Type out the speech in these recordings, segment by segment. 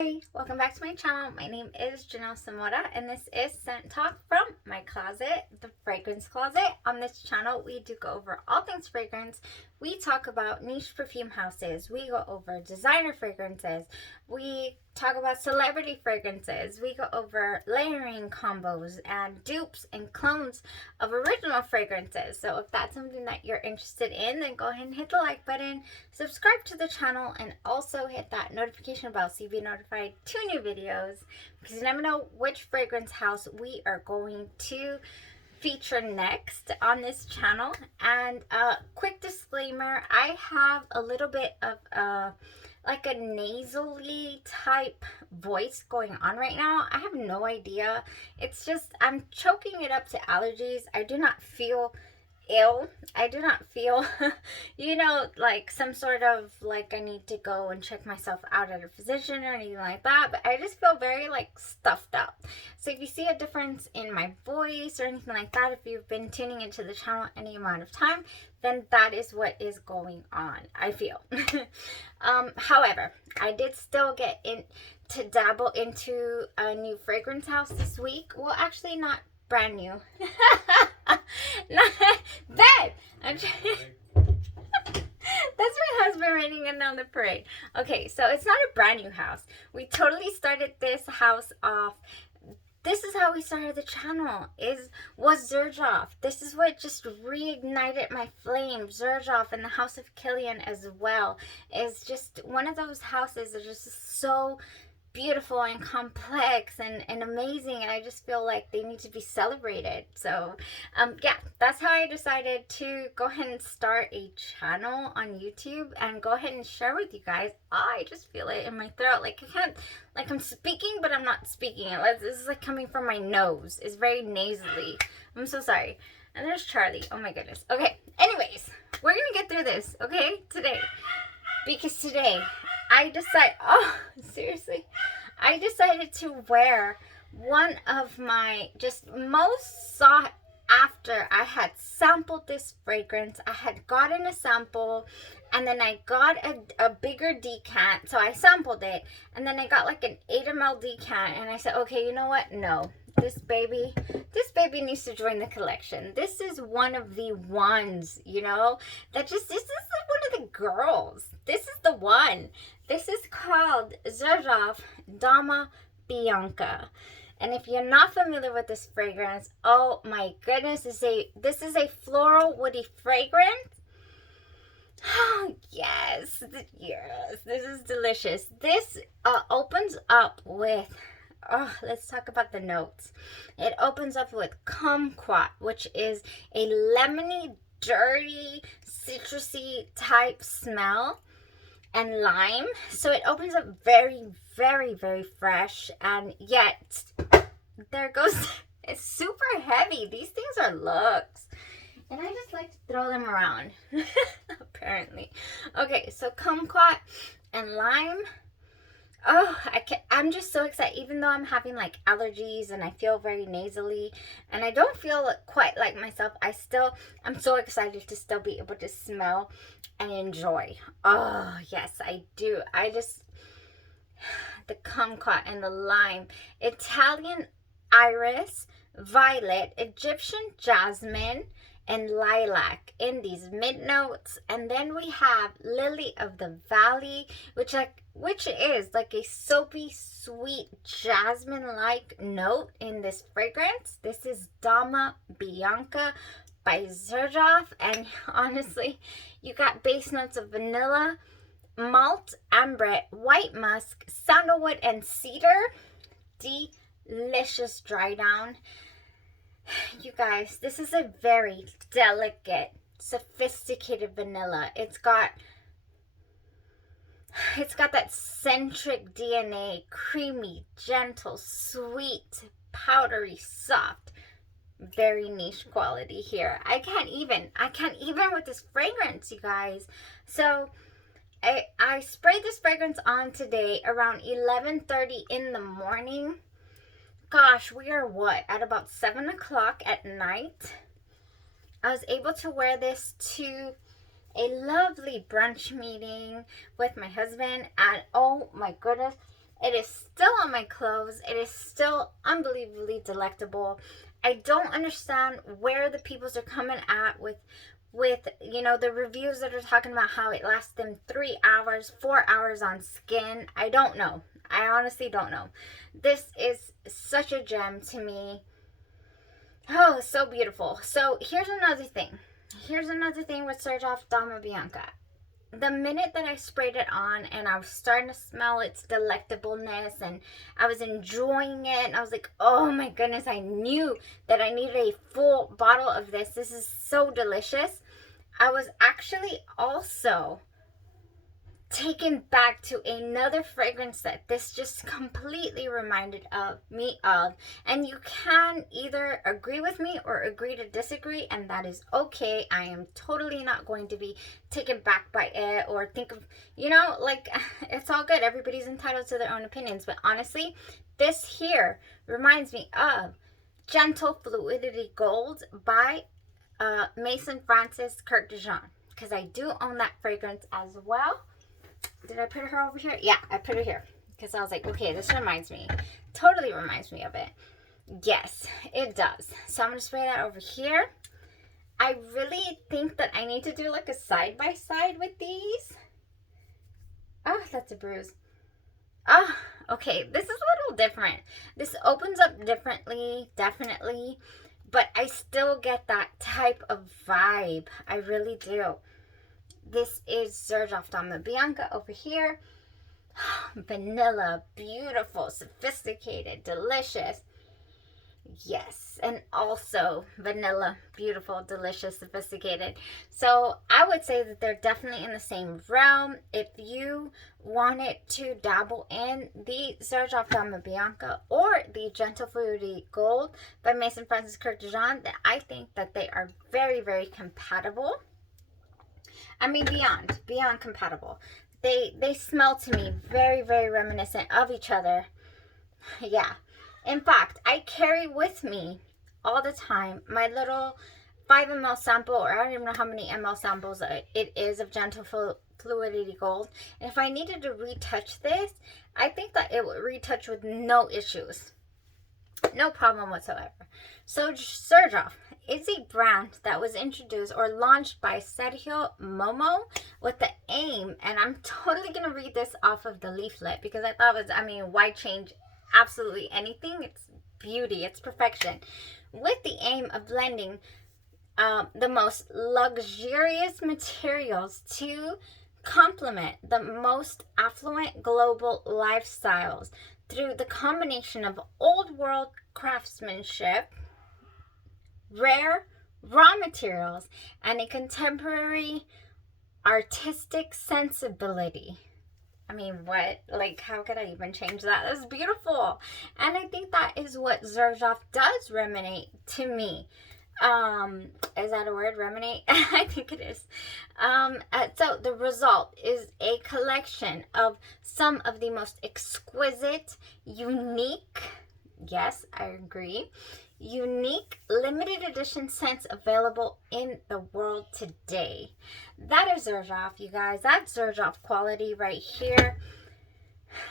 Hey, welcome back to my channel. My name is Janelle Samora and this is Scent Talk from my closet, the fragrance closet. On this channel, we do go over all things fragrance. We talk about niche perfume houses. We go over designer fragrances. We talk about celebrity fragrances. We go over layering combos and dupes and clones of original fragrances. So if that's something that you're interested in, then go ahead and hit the like button, subscribe to the channel, and also hit that notification bell so you'll be notified to new videos, because you never know which fragrance house we are going to feature next on this channel. And quick disclaimer, I have a little bit of like a nasally type voice going on right now. I have no idea. It's just I'm choking it up to allergies. I do not feel ill. I do not feel like some sort of like I need to go and check myself out at a physician or anything like that, but I just feel very like stuffed up. So if you see a difference in my voice or anything like that, if you've been tuning into the channel any amount of time, then that is what is going on, I feel. However, I did still get in to dabble into a new fragrance house this week. Well, actually not brand new. Not bad. That's my husband riding in on the parade. Okay, so it's not a brand new house. We totally started this house off. This is how we started the channel. Was Xerjoff. This is what just reignited my flame. Xerjoff and the House of Killian as well is just one of those houses that are just so beautiful and complex and amazing, and I just feel like they need to be celebrated. So yeah, that's how I decided to go ahead and start a channel on YouTube and go ahead and share with you guys. I just feel it in my throat, like I can't, like I'm speaking but I'm not speaking. This is like coming from my nose. It's very nasally. I'm so sorry. And there's Charlie. Oh my goodness. Okay, anyways, we're gonna get through this, okay, today, because today I decided to wear one of my just most sought after. I had sampled this fragrance. I had gotten a sample, and then I got a bigger decant. So I sampled it, and then I got like an 8 ml decant, and I said, okay, you know what? No. This baby needs to join the collection. This is one of the ones, this is one of the girls. This is the one. This is called Xerjoff Dama Bianca. And if you're not familiar with this fragrance, oh my goodness, this is a floral woody fragrance. Oh, yes, this is delicious. This opens up with, let's talk about the notes. It opens up with kumquat, which is a lemony, dirty, citrusy type smell, and lime. So it opens up very, very, very fresh, and yet there goes, it's super heavy. These things are luxe, and I just like to throw them around apparently. Okay, so kumquat and lime. Oh, I'm just so excited. Even though I'm having like allergies and I feel very nasally and I don't feel quite like myself, I'm so excited to still be able to smell and enjoy. Oh, yes, I do. The kumquat and the lime, Italian iris, violet, Egyptian jasmine, and lilac in these mid notes. And then we have lily of the valley, which is like a soapy, sweet, jasmine-like note in this fragrance. This is Dama Bianca by Xerjoff, and honestly, you got base notes of vanilla, malt, ambre, white musk, sandalwood, and cedar. Delicious dry down. You guys, this is a very delicate, sophisticated vanilla. It's got that centric DNA, creamy, gentle, sweet, powdery, soft, very niche quality here. I can't even with this fragrance, you guys. So I sprayed this fragrance on today around 11:30 in the morning. Gosh, we are at about 7 o'clock at night. I was able to wear this to a lovely brunch meeting with my husband, and oh my goodness, It is still on my clothes. It is still unbelievably delectable. I don't understand where the peoples are coming at with you know, the reviews that are talking about how it lasts them 3 hours, 4 hours on skin. I don't know. I honestly don't know. This is such a gem to me. Oh, so beautiful. So here's another thing. Here's another thing with Xerjoff Dama Bianca. The minute that I sprayed it on and I was starting to smell its delectableness and I was enjoying it, and I was like, oh my goodness, I knew that I needed a full bottle of this. This is so delicious. I was actually also taken back to another fragrance that this just completely reminded me of, and you can either agree with me or agree to disagree, and that is okay. I am totally not going to be taken back by it or think of, you know, like, it's all good. Everybody's entitled to their own opinions, but honestly, this here reminds me of Gentle Fluidity Gold by Maison Francis Kurt de Jean, because I do own that fragrance as well. Did I put her over here? Yeah, I put her here because I was like, okay, this reminds me. Totally reminds me of it. Yes, it does. So I'm going to spray that over here. I really think that I need to do like a side-by-side with these. Oh, that's a bruise. Oh, okay. This is a little different. This opens up differently, definitely. But I still get that type of vibe. I really do. This is Xerjoff Dama Bianca over here. Vanilla, beautiful, sophisticated, delicious. Yes, and also vanilla, beautiful, delicious, sophisticated. So I would say that they're definitely in the same realm. If you wanted to dabble in the Xerjoff Dama Bianca or the Gentle Fluidity Gold by Maison Francis Kurt de Jean, then I think that they are very, very compatible. I mean, beyond compatible. They smell to me very, very reminiscent of each other. Yeah. In fact, I carry with me all the time my little 5 ml sample, or I don't even know how many ml samples it is of Gentle Fluidity Gold. And if I needed to retouch this, I think that it would retouch with no issues. No problem whatsoever. So Xerjoff is a brand that was introduced or launched by Sergio Momo with the aim, and I'm totally going to read this off of the leaflet because I thought it was, I mean, why change absolutely anything? It's beauty, it's perfection. With the aim of blending the most luxurious materials to complement the most affluent global lifestyles through the combination of old world craftsmanship, rare raw materials, and a contemporary artistic sensibility. I mean, what? Like, how could I even change that? That's beautiful. And I think that is what Xerjoff does reminate to me. Is that a word, reminate? I think it is. So the result is a collection of some of the most exquisite, unique, yes, I agree, unique limited edition scents available in the world today. That is Xerjoff, you guys. That's Xerjoff quality right here.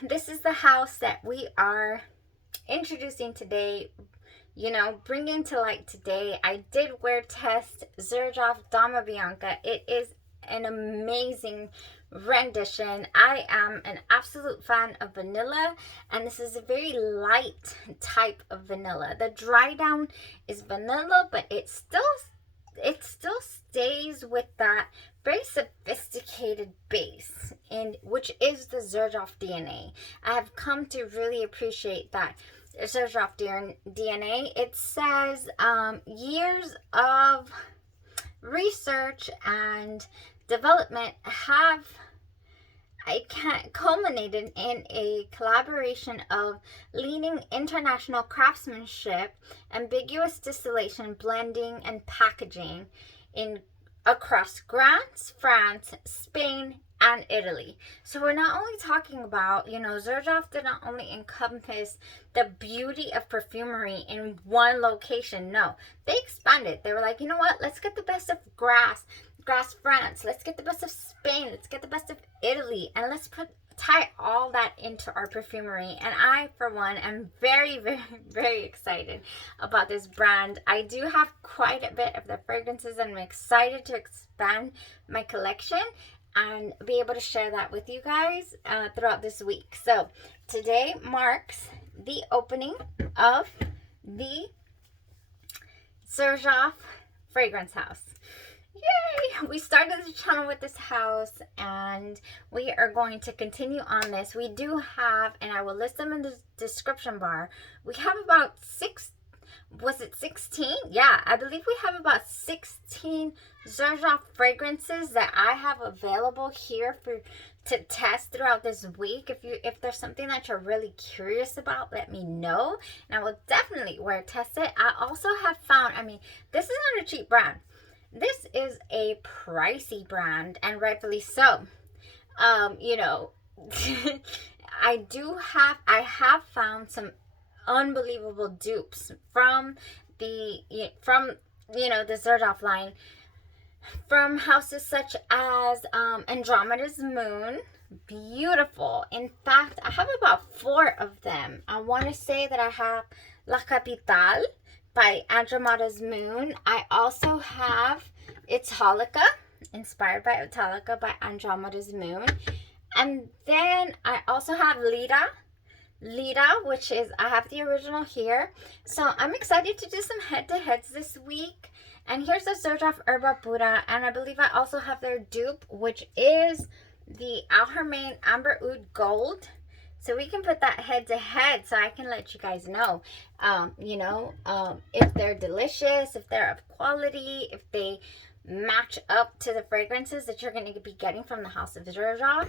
This is the house that we are introducing today, you know, bringing to light today. I did wear test Xerjoff Dama Bianca. It is an amazing rendition. I am an absolute fan of vanilla, and this is a very light type of vanilla. The dry down is vanilla, but it still stays with that very sophisticated base, and which is the Xerjoff DNA. I have come to really appreciate that Xerjoff DNA. It says years of research and development have culminated in a collaboration of leading international craftsmanship, ambiguous distillation, blending, and packaging across France, Spain, and Italy. So we're not only talking about, you know, Xerjoff did not only encompass the beauty of perfumery in one location. No, they expanded. They were like, you know what, let's get the best of Grasse France, let's get the best of Spain, let's get the best of Italy, and let's put tie all that into our perfumery. And I, for one, am very, very, very excited about this brand. I do have quite a bit of the fragrances, and I'm excited to expand my collection and be able to share that with you guys throughout this week. So today marks the opening of the Xerjoff fragrance house. Yay! We started the channel with this house, and we are going to continue on this. We do have, and I will list them in the description bar, we have about 16? Yeah, I believe we have about 16 Xerjoff fragrances that I have available here to test throughout this week. If there's something that you're really curious about, let me know, and I will definitely wear test it. I also have found, I mean, this is not a cheap brand. This is a pricey brand, and rightfully so. You know, I have found some unbelievable dupes from the Zerjoff line, from houses such as Andromeda's Moon. Beautiful. In fact, I have about 4 of them. I want to say that I have La Capitale by Andromeda's Moon. I also have Italica, inspired by Italica by Andromeda's Moon. And then I also have Lira, which is, I have the original here. So I'm excited to do some head-to-heads this week. And here's the Zerjoff Erba Pura, and I believe I also have their dupe, which is the Alhermain Amber Oud Gold. So we can put that head-to-head, so I can let you guys know, if they're delicious, if they're of quality, if they match up to the fragrances that you're going to be getting from the House of Xerjoff.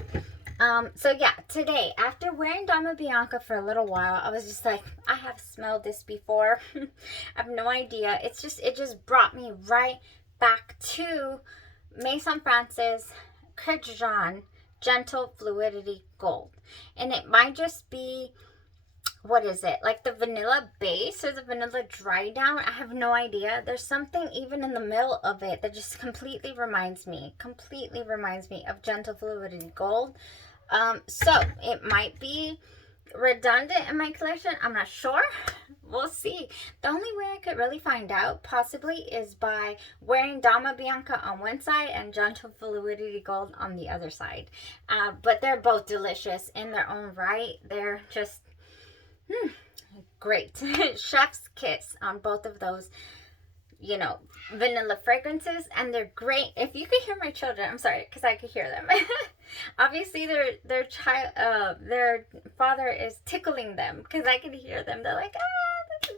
So yeah, today, after wearing Dama Bianca for a little while, I was just like, I have smelled this before. I have no idea. It just brought me right back to Maison France's Crejjon Gentle Fluidity Gold. And it might just be, what is it, like the vanilla base or the vanilla dry down? I have no idea. There's something even in the middle of it that just completely reminds me of Gentle Fluidity Gold. So it might be redundant in my collection. I'm not sure. We'll see. The only way I could really find out possibly is by wearing Dama Bianca on one side and Gentle Fluidity Gold on the other side. But they're both delicious in their own right. They're just great. Chef's kiss on both of those, vanilla fragrances, and they're great. If you could hear my children, I'm sorry, because I could hear them. Obviously their father is tickling them, because I can hear them. They're like, ah.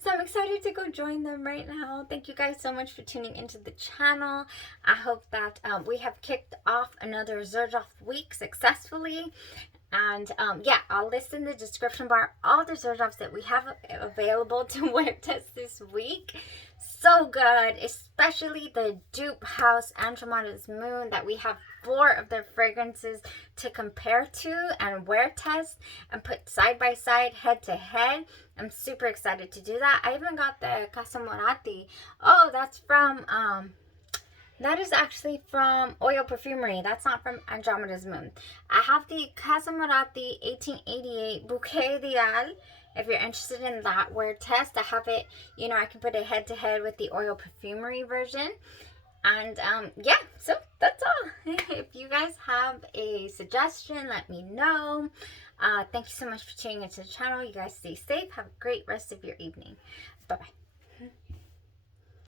So I'm excited to go join them right now. Thank you guys so much for tuning into the channel. I hope that we have kicked off another Xerjoff week successfully. And yeah, I'll list in the description bar all the Xerjoffs that we have available to wear test this week. So good, especially the dupe house Andromeda's Moon, that we have 4 of their fragrances to compare to and wear test and put side by side, head to head. I'm super excited to do that. I even got the Cassamorati. Oh, that's from that is actually from Oil Perfumery. That's not from Andromeda's Moon. I have the Cassamorati 1888 Bouquet Ideale. If you're interested in that wear test, I have it, I can put it head to head with the Oil Perfumery version. And yeah, so that's all. If you guys have a suggestion, let me know. Thank you so much for tuning into the channel. You guys stay safe. Have a great rest of your evening. Bye-bye.